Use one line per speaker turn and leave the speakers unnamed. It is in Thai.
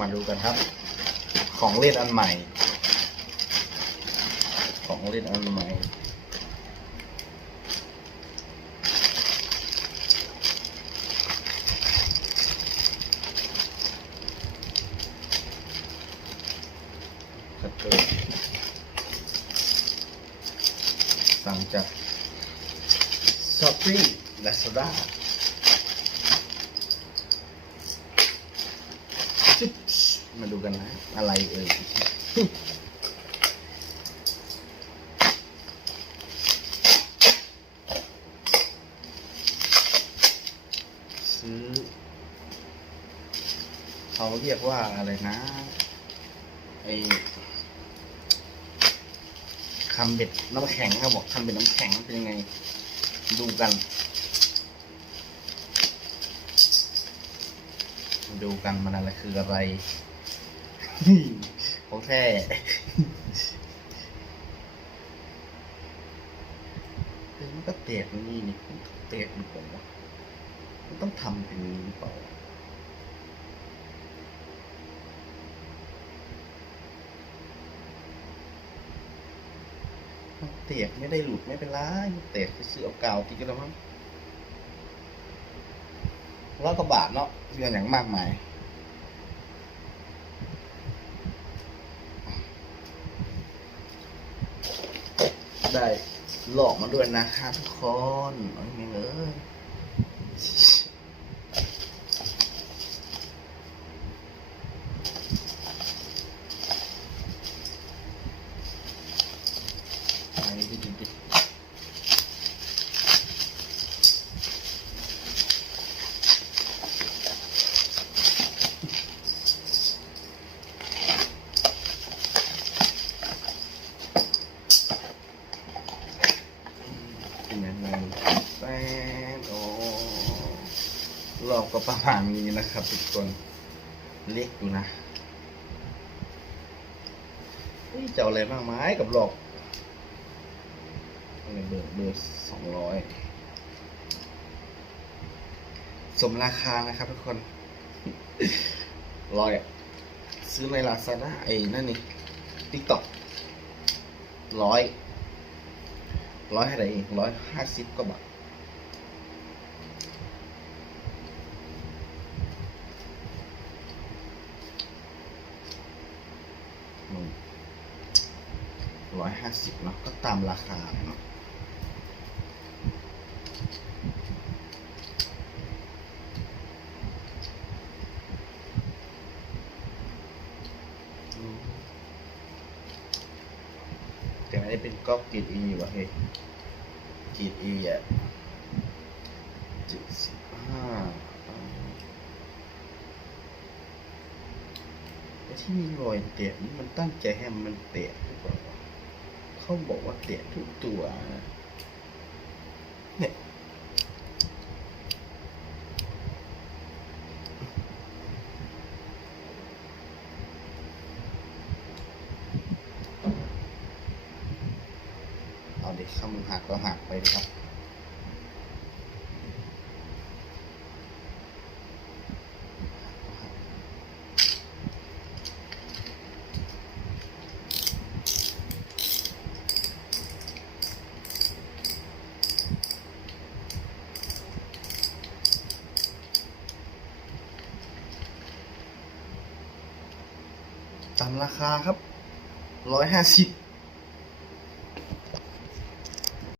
มาดูกันครับ ของเล่นอันใหม่ ของเล่นอันใหม่สั่งจากช้อปปี้ลาซาด้า มาดูกันนะ อะไรเอ่ยซื้อเขาเรียกว่าอะไรนะไอคำเบ็ดน้ำแข็งเขาบอกคำเบ็ดน้ำแข็งเป็นยังไง ดูกัน ดูกันมันอะไรคืออะไร ของแท้เอมันก็เตะนี่นี่มันเตะหรือเปล่าวะมันต้องทำเป็นนี้หรือเปล่าเตียกไม่ได้หลุดไม่เป็นไรเตียกซื้อเอากาวตีกันแล้วมั้งร้อยกว่าบาทเนาะเรื่องอย่างมากมาย ได้หลอกมาด้วยนะครับทุกคนโอ้ยไม่เลยไปดิดิดิเป็นยังไงแฟนโอ้ หลอกก็ประมาณนี้นะครับทุกคนเล็กอยู่นะเฮ้ยจะอาอะไรบ้างไหมกับหลอกอะไรเบอร์เบอร์สองร้อยสมราคานะครับทุกคนร้อยซื้อในลาซาด้าไอ้นั่นนี่ติ๊กต็อกร้อยร้อยอะไรเองร้อยห้าสิบกว่าบาท ร้อยห้าสิบเนาะก็ตามราคาเนาะอืมแต่อันนี้เป็นก๊อกกรีดอีวะเฮ้ยกรีดอีอะเจ็ดสิบห้าไอ้ที่มีรอยเตะนี่มันตั้งใจให้มันเตะหรือเปล่าวะ เขาบอกว่าเตะทุกตัว เนี่ยเอาเด็กข้ามือหักก็หักไปครับ ตามราคาครับร้อยห้าสิบ